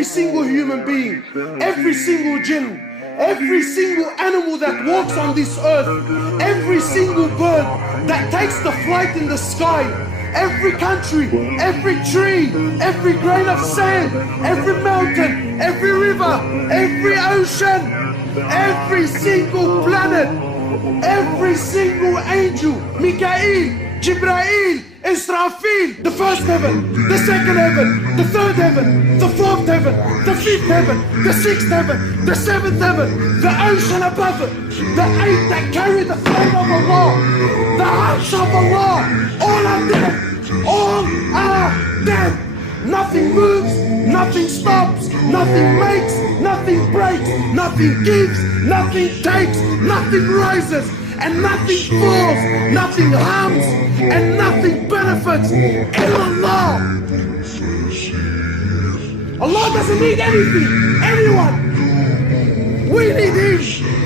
every single human being, every single jinn, every single animal that walks on this earth, every single bird that takes the flight in the sky, every country, every tree, every grain of sand, every mountain, every river, every ocean, every single planet, every single angel, Mikael, Jibrail, Israfil, the first heaven, the second heaven, the third heaven, the fourth heaven, the fifth heaven, the sixth heaven, the seventh heaven, the ocean above it, the eight that carry the flag of Allah, the arsh of Allah, all are dead, all are dead. Nothing moves, nothing stops, nothing makes, nothing breaks, nothing gives, nothing takes, nothing rises, and nothing falls, nothing harms, and nothing benefits in Allah. Allah doesn't need anything, anyone. We need Him.